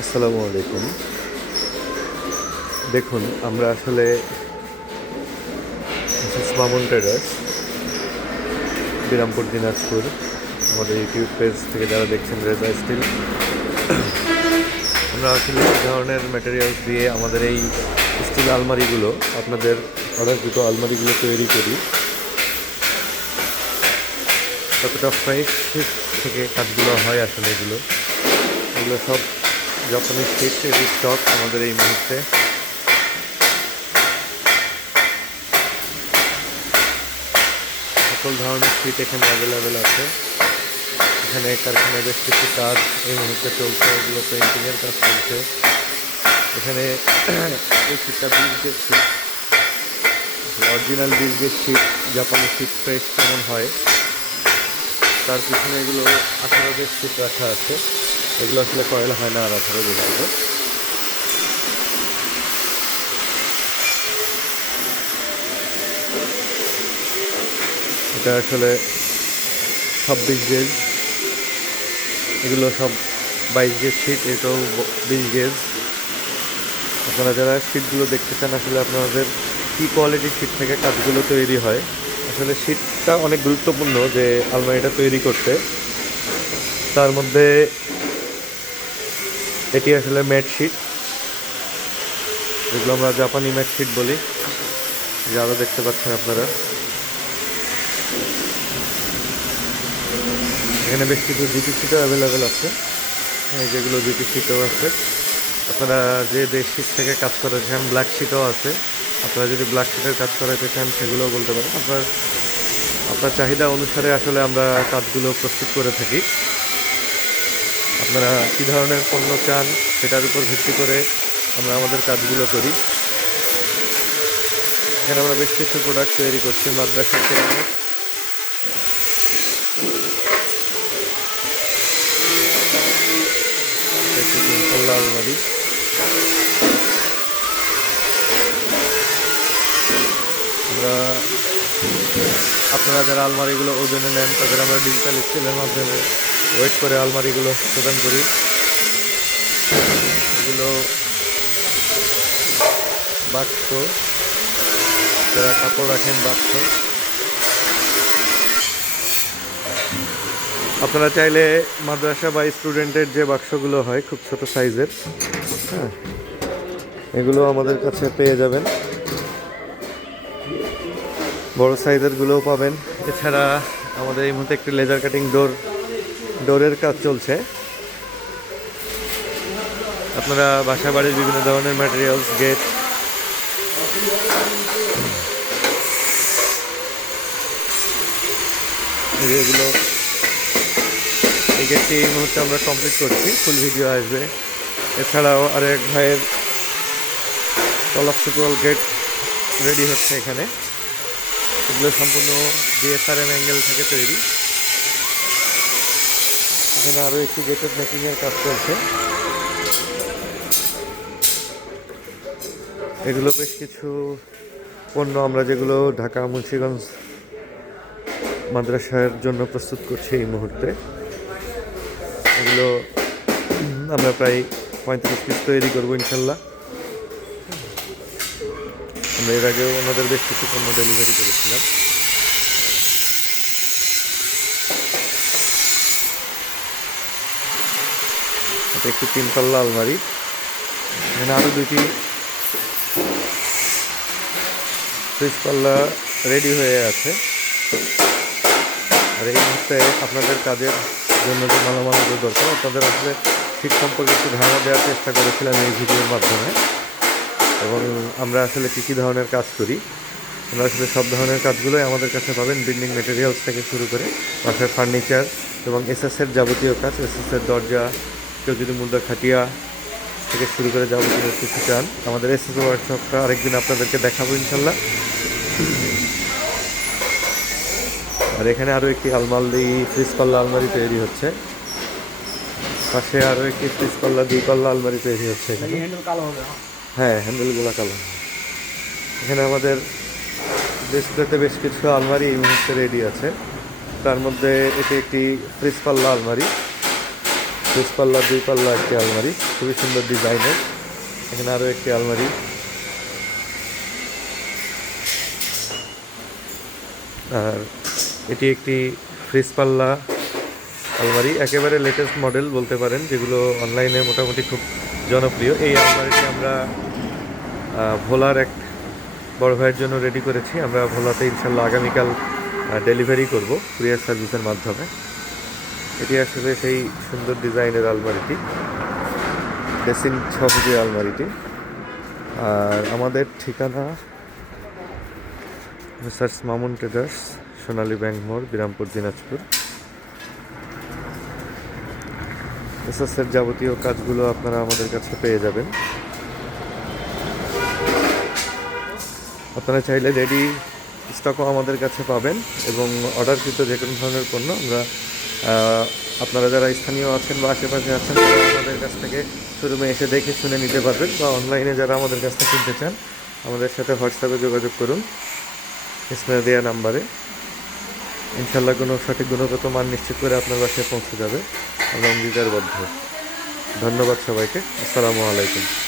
আসসালামু আলাইকুম। দেখুন, আমরা আসলে মামুন ট্রেডার্স, বিরামপুর, দিনাজপুর। আমাদের ইউটিউব পেজ থেকে যারা দেখছেন রেজা স্টিল আমরা আসলে এই ধরনের ম্যাটেরিয়ালস দিয়ে আমাদের এই স্টিল আলমারিগুলো, আপনাদের অর্ডার দুটো আলমারিগুলো তৈরি করি। কতটা ফ্রেশ থেকে কাজগুলো হয় আসলে এগুলো? এগুলো সব স্টিচ এটি স্টক আমাদের এই মুহূর্তে। সকল ধরনের সিট এখানে অ্যাভেলেবেল আছে। এখানে কারখানায় বেশ কিছু কাজ এই মুহূর্তে চলছে, এগুলো পেন্টিংয়ের কাজ চলছে। এখানে এই বিশ গেজ সিট অরিজিনাল বিশ গেজ সিট জাপানি সিট ফ্রেশ কেমন হয়, তার পিছনে এগুলো আঠারো গেজ সিট রাখা আছে। এগুলো আসলে কয়েল হয় না আর আঠারো গেজ এটা আসলে ছাব্বিশ গেজ এগুলো সব বাইশ গেজ সিট এটাও বিশ গেজ আপনারা যারা সিটগুলো দেখতে চান, আসলে আপনাদের কী কোয়ালিটির সিট থেকে কাজগুলো তৈরি হয়? আসলে সিটটা অনেক গুরুত্বপূর্ণ যে আলমারিটা তৈরি করতে। তার মধ্যে এটি আসলে ম্যাট শিট। যেগুলো আমরা জাপানি ম্যাট শিট বলি। যারা দেখতে পাচ্ছেন আপনারা। এখানে বেশ কিছু জিপি শিটও অ্যাভেলেবেল আছে। যেগুলো জিপি শিটও আছে। আপনারা যে দেশ শিট থেকে কাজ করেছেন ব্ল্যাক শিটও আছে। আপনারা যদি ব্ল্যাক শিটের কাজ করাতে চান, সেগুলোও বলতে পারেন। আপনার আপনার চাহিদা অনুসারে আসলে আমরা কাজগুলো প্রস্তুত করে থাকি। আপনারা কী ধরনের পণ্য চান সেটার উপর ভিত্তি করে আমরা আমাদের কাজগুলো করি। এখানে আমরা বেশ কিছু প্রোডাক্ট তৈরি করছি, মাদ্রাসা থেকে আলমারি। আমরা আপনারা যারা আলমারিগুলো ওজনে নেন তাদের আমরা ডিজিটাল স্কেলের মাধ্যমে ওয়েট করে আলমারিগুলো প্রদান করি। এগুলো বাক্স, যারা কাপড় রাখেন বাক্স। আপনারা চাইলে মাদ্রাসা বা স্টুডেন্টের যে বাক্সগুলো হয়, খুব ছোট সাইজের হ্যাঁ এগুলো আমাদের কাছে পেয়ে যাবেন। বড় সাইজেরগুলোও পাবেন। এছাড়া আমাদের এই মুহূর্তে একটি লেজার কাটিং ডোর ডোরের কাজ চলছে। আপনারা বাসা বাড়ির বিভিন্ন ধরনের ম্যাটেরিয়ালস গেট এগুলো। এই গেটটি এই মুহূর্তে আমরা কমপ্লিট করছি ফুল ভিডিও আসবে। এছাড়াও আরেক ভাইয়ের কলাপসিকুয়াল গেট রেডি হচ্ছে এখানে। এগুলো সম্পূর্ণ ডিএসআরএম অ্যাঙ্গেল থেকে তৈরি। এখানে আরও একটু গেটের মেকিংয়ের কাজ চলছে। এগুলো বেশ কিছু পণ্য আমরা যেগুলো ঢাকা, মুন্সিগঞ্জ, মাদ্রাসার জন্য প্রস্তুত করছি এই মুহূর্তে। এগুলো আমরা প্রায় পঁয়ত্রিশ পিস তৈরি করব ইনশাল্লাহ। আমরা এর আগেও ওনাদের বেশ কিছু পণ্য ডেলিভারি করেছিলাম। এটা একটি তিনতলা আলমারি এখানে আরও দুটি পাল্লা রেডি হয়ে আছে। আর এই মুহূর্তে আপনাদের কাজের জন্য যে মালামালগুলো দরকার, আপনাদের আসলে শীত সম্পর্কে একটু ধারণা দেওয়ার চেষ্টা করেছিলাম এই ভিডিওর মাধ্যমে। এবং আমরা আসলে কী কী ধরনের কাজ করি, আমরা আসলে সব ধরনের কাজগুলোই আমাদের কাছে পাবেন বিল্ডিং মেটেরিয়ালস থেকে শুরু করে বাসার ফার্নিচার এবং এসএসের যাবতীয় কাজ এসএসের দরজা কেউ যদি মুদ্রা খাটিয়া থেকে শুরু করে যাবতীয় কিছু চান আমাদের এসএস ওয়ার্কশপটা আরেকদিন আপনাদেরকে দেখাবো ইনশাল্লাহ। আর এখানে আরও একটি আলমারি ফ্রিজ পাল্লা আলমারি তৈরি হচ্ছে। পাশে আরও একটি ফ্রিজ পাল্লা দুই পাল্লা আলমারি তৈরি হচ্ছে হ্যাঁ। হ্যান্ডেলগুলো কালো। এখানে আমাদের ডিসপ্লেতে বেশ কিছু আলমারি এই মুহূর্তে রেডি আছে। তার মধ্যে এটি একটি ফ্রিজ পাল্লা আলমারি। পাল্লা, দুই পাল্লা একটি আলমারি। খুবই সুন্দর ডিজাইনের। এখানে আরও একটি আলমারি। আর এটি একটি ফ্রিজ পাল্লা আলমারি। একেবারে লেটেস্ট মডেল বলতে পারেন, যেগুলো অনলাইনে মোটামুটি খুব জনপ্রিয়। এই আলমারিটি আমরা ভোলার এক বড় ভাইয়ের জন্য রেডি করেছি। আমরা ভোলাতে ইনশাল্লাহ আগামীকাল ডেলিভারি করব, কুরিয়ার সার্ভিসের মাধ্যমে। এটি আসলে সেই সুন্দর ডিজাইনের আলমারিটি। ডেসিন সহ যে আলমারিটি। আর আমাদের ঠিকানা Messrs Mamun traders, Sonali bank মোড়, বিরামপুর, দিনাজপুর। এসএসের যাবতীয় কাজগুলো আপনারা আমাদের কাছে পেয়ে যাবেন। আপনারা চাইলে রেডি স্টকও আমাদের কাছে পাবেন এবং অর্ডারকৃত যে কোনো ধরনের পণ্য আমরা আপনারা যারা স্থানীয় আছেন বা আশেপাশে আছেন, তারা আমাদের কাছ থেকে শোরুমে এসে দেখে শুনে নিতে পারবেন বা অনলাইনে যারা আমাদের কাছ থেকে কিনতে চান, আমাদের সাথে হোয়াটসঅ্যাপে যোগাযোগ করুন, স্ক্রিনে দেওয়া নাম্বারে। ইনশাল্লাহ কোনো সঠিক গুণগত মান নিশ্চিত করে আপনার বাসায় পৌঁছে যাবে। আমরা অঙ্গীকারবদ্ধ। ধন্যবাদ সবাইকে। আসসালামু আলাইকুম।